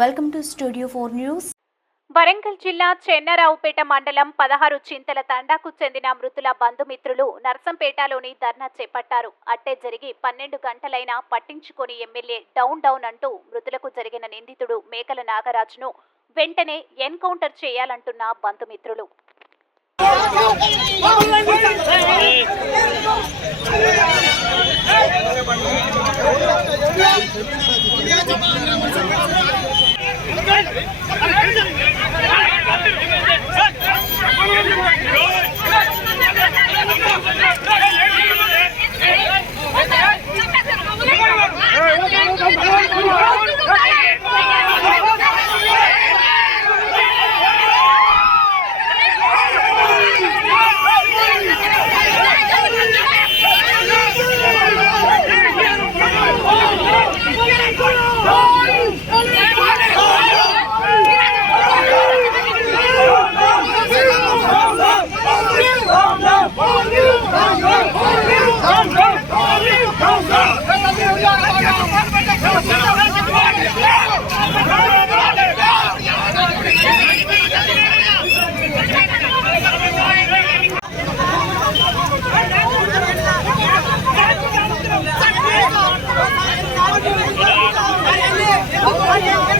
Welcome to studio four news Warangal జిల్లా చెన్నారావుపేట మండలం పదహారు చింతల తండాకు చెందిన మృతుల బంధుమిత్రులు నర్సంపేటలోని ధర్నా చేపట్టారు. అట్టే జరిగి పన్నెండు గంటలైనా పట్టించుకొని ఎమ్మెల్యే డౌన్ డౌన్ అంటూ మృతులకు జరిగిన నిందితుడు మేకల నాగరాజును వెంటనే ఎన్కౌంటర్ చేయాలంటున్న బంధుమిత్రులు. Vem, vem, vem.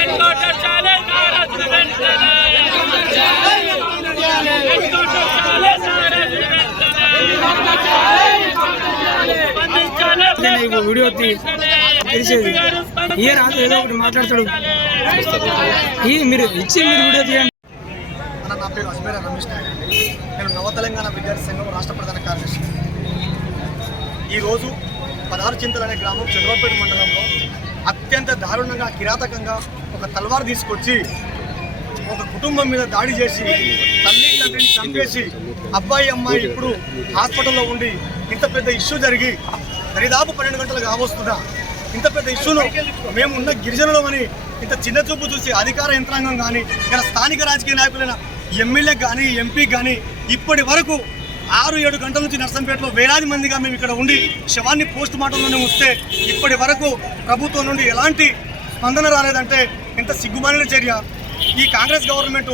ఎన్కౌంటర్ చాలే నారాజును వెంటనే ఎన్కౌంటర్ చాలే నారాజును వెంటనే స్పందించాలి నీకు వీడియో తెలిసేది ఏ రాదు ఏదో ఒకటి మాట్లాడతాడు. ఈ మీరు ఇచ్చి మీరు వీడియో తీయండి. నా పేరు అజ్మేర రమేష్ నాయుడు అండి. నేను నవ తెలంగాణ విద్యార్థి సంఘం రాష్ట్ర ప్రధాన కార్యదర్శి. ఈరోజు పదహారు చింతలు అనే గ్రామం చంద్రపేట మండలంలో అత్యంత దారుణంగా కిరాతకంగా ఒక తలవారు తీసుకొచ్చి ఒక కుటుంబం మీద దాడి చేసి తల్లి తండ్రిని చంపేసి అబ్బాయి అమ్మాయి ఇప్పుడు హాస్పిటల్లో ఉండి ఇంత పెద్ద ఇష్యూ జరిగి దరిదాపు పన్నెండు గంటలు కావస్తున్నా ఇంత పెద్ద ఇష్యూను మేము ఉన్న గిరిజనులమని ఇంత చిన్న చూపు చూసి అధికార యంత్రాంగం కానీ ఇక్కడ స్థానిక రాజకీయ నాయకులైన ఎమ్మెల్యే కానీ ఎంపీ కానీ ఇప్పటి వరకు ఆరు ఏడు గంటల నుంచి నర్సంపేటలో వేలాది మందిగా మేము ఇక్కడ ఉండి శవాన్ని పోస్ట్ మార్టంలోనే ఉంచితే ఇప్పటి వరకు ప్రభుత్వం నుండి ఎలాంటి స్పందన రాలేదంటే ఇంత సిగ్గుమాలిన చర్య. ఈ కాంగ్రెస్ గవర్నమెంట్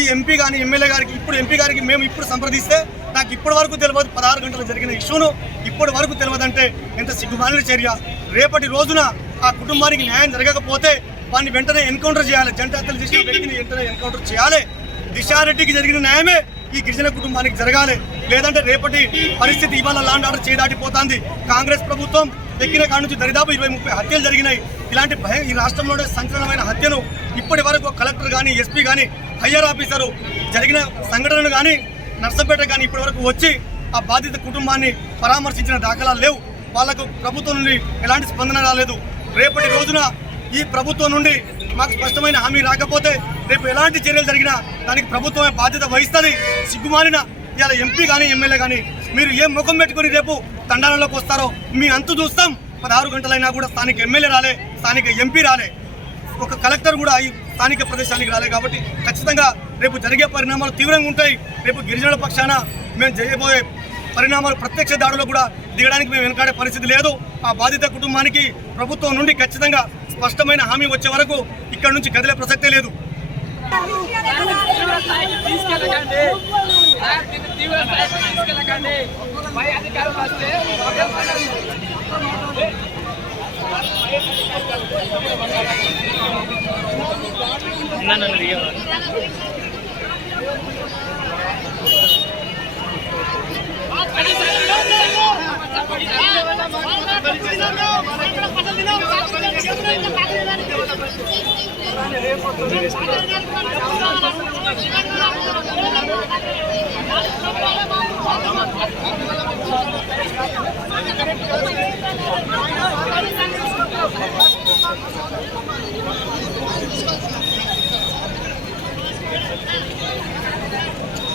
ఈ ఎంపీ కానీ ఎమ్మెల్యే గారికి ఇప్పుడు ఎంపీ గారికి మేము ఇప్పుడు సంప్రదిస్తే నాకు ఇప్పటి వరకు తెలియదు పదహారు గంటలు జరిగిన ఇష్యూను. ఇప్పటి వరకు తెలియదంటే ఎంత సిగ్గుమాలిన చర్య. రేపటి రోజున ఆ కుటుంబానికి న్యాయం జరగకపోతే వాడిని వెంటనే ఎన్కౌంటర్ చేయాలి. జంట హత్యలు చేసిన వ్యక్తిని వెంటనే ఎన్కౌంటర్ చేయాలి. దిశారెడ్డికి జరిగిన న్యాయమే ఈ గిరిజన కుటుంబానికి జరగాలి. లేదంటే రేపటి పరిస్థితి ఇవాళ లాండ్ ఆర్డర్ చేదాటిపోతుంది. కాంగ్రెస్ ప్రభుత్వం ఎక్కిన కాడ నుంచి దరిదాపు ఇరవై ముప్పై హత్యలు జరిగినాయి. ఇలాంటి భయం ఈ రాష్ట్రంలోనే సంచలనమైన హత్యను ఇప్పటి వరకు కలెక్టర్ కానీ ఎస్పీ కానీ హయ్యర్ ఆఫీసరు జరిగిన సంఘటనలు కానీ నర్సంపేట కానీ ఇప్పటివరకు వచ్చి ఆ బాధిత కుటుంబాన్ని పరామర్శించిన దాఖలాలు లేవు. వాళ్ళకు ప్రభుత్వం నుండి ఎలాంటి స్పందన రాలేదు. రేపటి రోజున ఈ ప్రభుత్వం నుండి మాకు స్పష్టమైన హామీ రాకపోతే రేపు ఎలాంటి చర్యలు జరిగినా దానికి ప్రభుత్వమే బాధ్యత వహిస్తుంది. సిగ్గుమాలిన ఇవాళ ఎంపీ కానీ ఎమ్మెల్యే కానీ మీరు ఏం ముఖం పెట్టుకుని రేపు తండాలలోకి వస్తారో మీ అంతు చూస్తాం. పదహారు గంటలైనా కూడా స్థానిక ఎమ్మెల్యే రాలే స్థానిక ఎంపీ రాలే. ఒక కలెక్టర్ కూడా ఈ స్థానిక ప్రదేశానికి రాలే కాబట్టి ఖచ్చితంగా రేపు జరిగే పరిణామాలు తీవ్రంగా ఉంటాయి. రేపు గిరిజనుల పక్షాన మేము చేయబోయే పరిణామాలు ప్రత్యక్ష దాడులు కూడా దిగడానికి మేము వెనకాడే పరిస్థితి లేదు. ఆ బాధిత కుటుంబానికి ప్రభుత్వం నుండి ఖచ్చితంగా స్పష్టమైన హామీ వచ్చే వరకు ఇక్కడ నుంచి కదిలే ప్రసక్తే లేదు. తీసుకెళ్ళకండి. తీవ్ర రేపు Thank you.